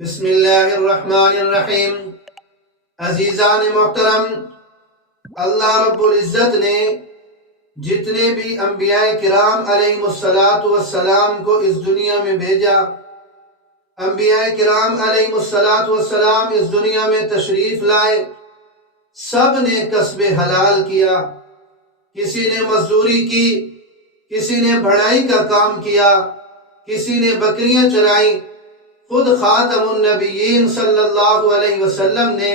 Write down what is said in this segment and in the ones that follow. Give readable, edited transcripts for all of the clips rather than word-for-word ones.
بسم اللہ الرحمن الرحیم۔ عزیزان محترم، اللہ رب العزت نے جتنے بھی انبیاء کرام علیہ السلام کو اس دنیا میں بھیجا، انبیاء کرام علیہ السلام اس دنیا میں تشریف لائے، سب نے کسب حلال کیا۔ کسی نے مزدوری کی، کسی نے بڑھائی کا کام کیا، کسی نے بکریاں چرائیں۔ خود خاتم النبیین صلی اللہ علیہ وسلم نے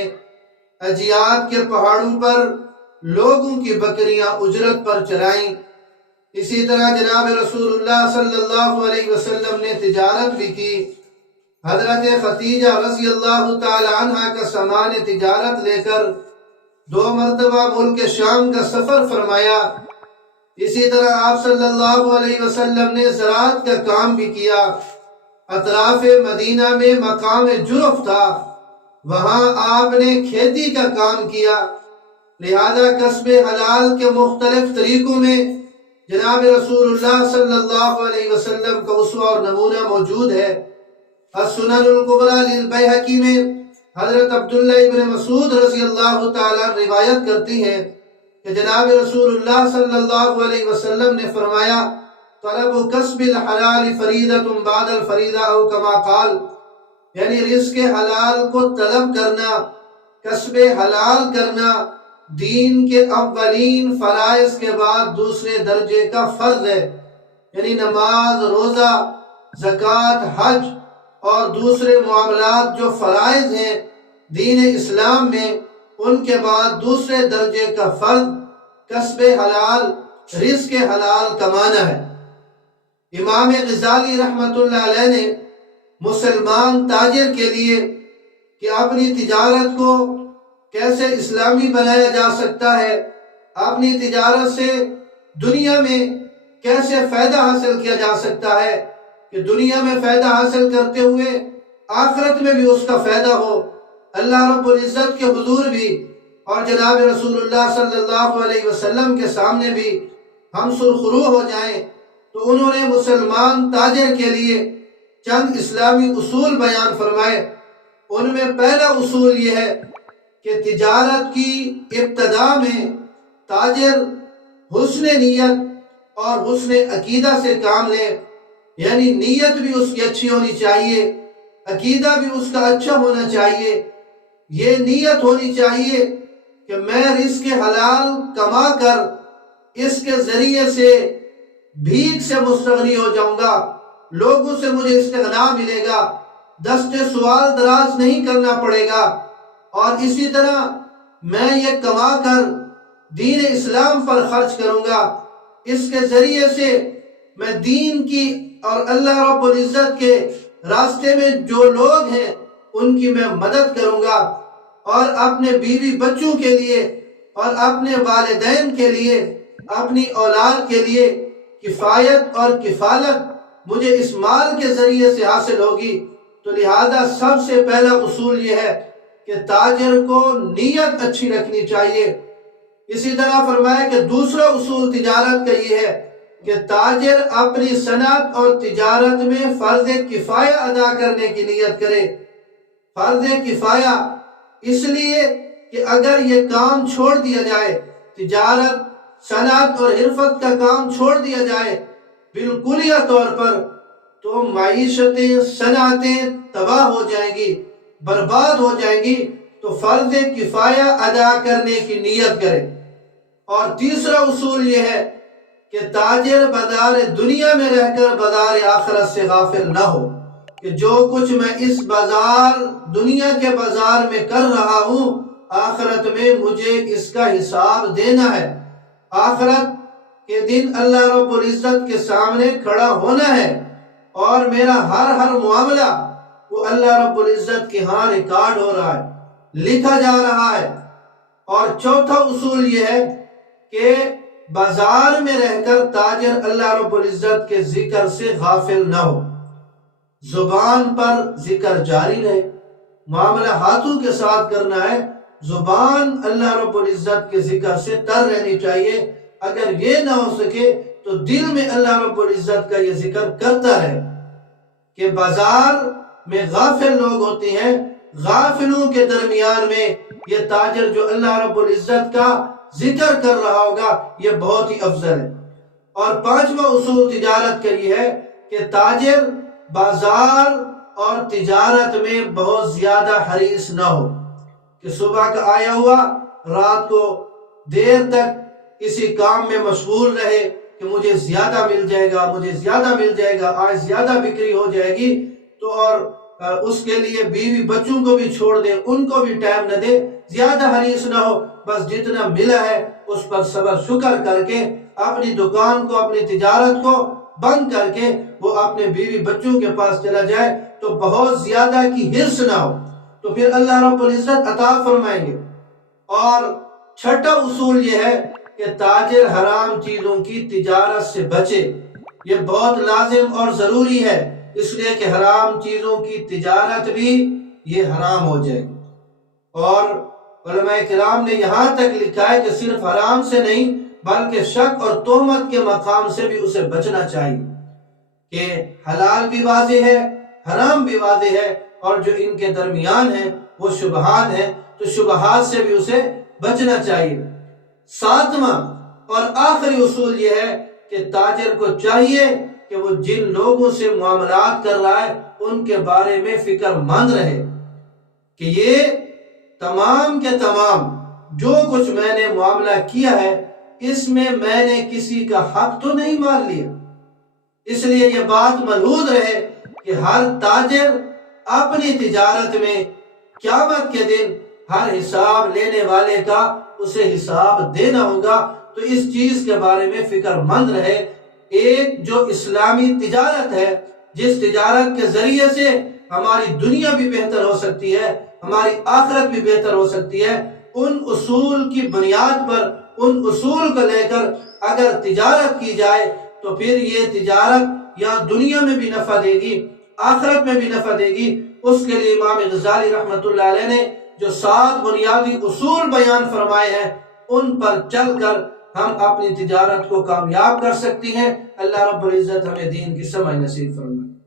اجیاد کے پہاڑوں پر لوگوں کی بکریاں اجرت پر چرائیں۔ اسی طرح جناب رسول اللہ صلی اللہ علیہ وسلم نے تجارت بھی کی۔ حضرت خدیجہ رضی اللہ تعالی عنہ کا سامان تجارت لے کر 2 مرتبہ ملک شام کا سفر فرمایا۔ اسی طرح آپ صلی اللہ علیہ وسلم نے زراعت کا کام بھی کیا۔ اطراف مدینہ میں مقام جرف تھا، وہاں آپ نے کھیتی کا کام کیا۔ لہذا کسب حلال کے مختلف طریقوں میں جناب رسول اللہ صلی اللہ علیہ وسلم کا اسوہ اور نمونہ موجود ہے۔ السنن الکبریٰ للبیہقی میں حضرت عبداللہ ابن مسعود رضی اللہ تعالیٰ روایت کرتی ہیں کہ جناب رسول اللہ صلی اللہ علیہ وسلم نے فرمایا، طلب کسب الحلال فریضۃ بعد الفریضہ او کما قال، یعنی رزق حلال کو طلب کرنا، کسب حلال کرنا دین کے اولین فرائض کے بعد دوسرے درجے کا فرض ہے۔ یعنی نماز، روزہ، زکوٰۃ، حج اور دوسرے معاملات جو فرائض ہیں دین اسلام میں، ان کے بعد دوسرے درجے کا فرض کسب حلال، رزق حلال کمانا ہے۔ امام غزالی رحمۃ اللہ علیہ نے مسلمان تاجر کے لیے کہ اپنی تجارت کو کیسے اسلامی بنایا جا سکتا ہے، اپنی تجارت سے دنیا میں کیسے فائدہ حاصل کیا جا سکتا ہے کہ دنیا میں فائدہ حاصل کرتے ہوئے آخرت میں بھی اس کا فائدہ ہو، اللہ رب العزت کے حضور بھی اور جناب رسول اللہ صلی اللہ علیہ وسلم کے سامنے بھی ہم سرخرو ہو جائیں، تو انہوں نے مسلمان تاجر کے لیے چند اسلامی اصول بیان فرمائے۔ ان میں پہلا اصول یہ ہے کہ تجارت کی ابتدا میں تاجر حسن نیت اور حسن عقیدہ سے کام لے، یعنی نیت بھی اس کی اچھی ہونی چاہیے، عقیدہ بھی اس کا اچھا ہونا چاہیے۔ یہ نیت ہونی چاہیے کہ میں رزق حلال کما کر اس کے ذریعے سے بھیک سے مستغنی ہو جاؤں گا، لوگوں سے مجھے استغنا ملے گا، دست سوال دراز نہیں کرنا پڑے گا، اور اسی طرح میں یہ کما کر دین اسلام پر خرچ کروں گا۔ اس کے ذریعے سے میں دین کی اور اللہ رب العزت کے راستے میں جو لوگ ہیں ان کی میں مدد کروں گا، اور اپنے بیوی بچوں کے لیے اور اپنے والدین کے لیے، اپنی اولاد کے لیے کفایت اور کفالت مجھے اس مال کے ذریعے سے حاصل ہوگی۔ تو لہذا سب سے پہلا اصول یہ ہے کہ تاجر کو نیت اچھی رکھنی چاہیے۔ اسی طرح فرمایا کہ دوسرا اصول تجارت کا یہ ہے کہ تاجر اپنی صنعت اور تجارت میں فرض کفایہ ادا کرنے کی نیت کرے۔ فرض کفایہ اس لیے کہ اگر یہ کام چھوڑ دیا جائے، تجارت، صنعت اور حرفت کا کام چھوڑ دیا جائے بالکلیہ طور پر، تو معیشتیں، صنعتیں تباہ ہو جائیں گی، برباد ہو جائیں گی۔ تو فرض کفایہ ادا کرنے کی نیت کرے۔ اور تیسرا اصول یہ ہے کہ تاجر بازار دنیا میں رہ کر بازار آخرت سے غافل نہ ہو، کہ جو کچھ میں اس بازار دنیا کے بازار میں کر رہا ہوں، آخرت میں مجھے اس کا حساب دینا ہے۔ آخرت کے دن اللہ رب العزت کے سامنے کھڑا ہونا ہے، اور میرا ہر معاملہ وہ اللہ رب العزت کے ہاں ریکارڈ ہو رہا ہے، لکھا جا رہا ہے۔ اور چوتھا اصول یہ ہے کہ بازار میں رہ کر تاجر اللہ رب العزت کے ذکر سے غافل نہ ہو، زبان پر ذکر جاری رہے، معاملہ ہاتھوں کے ساتھ کرنا ہے، زبان اللہ رب العزت کے ذکر سے تر رہنی چاہیے۔ اگر یہ نہ ہو سکے تو دل میں اللہ رب العزت کا یہ ذکر کرتا رہے کہ بازار میں غافل لوگ ہوتے ہیں، غافلوں کے درمیان میں یہ تاجر جو اللہ رب العزت کا ذکر کر رہا ہوگا یہ بہت ہی افضل ہے۔ اور پانچواں اصول تجارت کا یہ ہے کہ تاجر بازار اور تجارت میں بہت زیادہ حریص نہ ہو، کہ صبح کا آیا ہوا رات کو دیر تک اسی کام میں مشغول رہے کہ مجھے زیادہ مل جائے گا، مجھے زیادہ مل جائے گا، آج زیادہ بکری ہو جائے گی، تو اور اس کے لیے بیوی بچوں کو بھی چھوڑ دے، ان کو بھی ٹائم نہ دے، زیادہ حریص نہ ہو، بس جتنا ملا ہے اس پر صبر شکر کر کے اپنی دکان کو، اپنی تجارت کو بند کر کے وہ اپنے بیوی بچوں کے پاس چلا جائے، تو بہت زیادہ کی حرص نہ ہو، تو پھر اللہ رب العزت عطا فرمائیں گے۔ اور چھٹا اصول یہ ہے کہ تاجر حرام چیزوں کی تجارت سے بچے، یہ بہت لازم اور ضروری ہے، اس لیے کہ حرام چیزوں کی تجارت بھی یہ حرام ہو جائے گی۔ اور علماء کرام نے یہاں تک لکھا ہے کہ صرف حرام سے نہیں بلکہ شک اور تہمت کے مقام سے بھی اسے بچنا چاہیے، کہ حلال بھی واضح ہے، حرام بھی واضح ہے، اور جو ان کے درمیان ہے وہ شبہات ہیں، تو شبہات سے بھی اسے بچنا چاہیے۔ ساتواں اور آخری اصول یہ ہے کہ تاجر کو چاہیے کہ وہ جن لوگوں سے معاملات کر رہا ہے ان کے بارے میں فکر مند رہے، کہ یہ تمام کے تمام جو کچھ میں نے معاملہ کیا ہے اس میں نے کسی کا حق تو نہیں مار لیا۔ اس لیے یہ بات ملحوظ رہے کہ ہر تاجر اپنی تجارت میں قیامت کے دن ہر حساب لینے والے کا اسے حساب دینا ہوگا، تو اس چیز کے بارے میں فکر مند رہے۔ ایک جو اسلامی تجارت ہے، جس تجارت کے ذریعے سے ہماری دنیا بھی بہتر ہو سکتی ہے، ہماری آخرت بھی بہتر ہو سکتی ہے، ان اصول کی بنیاد پر، ان اصول کو لے کر اگر تجارت کی جائے تو پھر یہ تجارت یہاں دنیا میں بھی نفع دے گی، آخرت میں بھی نفع دے گی۔ اس کے لیے امام غزالی رحمۃ اللہ علیہ نے جو 7 بنیادی اصول بیان فرمائے ہیں ان پر چل کر ہم اپنی تجارت کو کامیاب کر سکتے ہیں۔ اللہ رب العزت ہمیں دین کی سمجھ نصیب فرمائے۔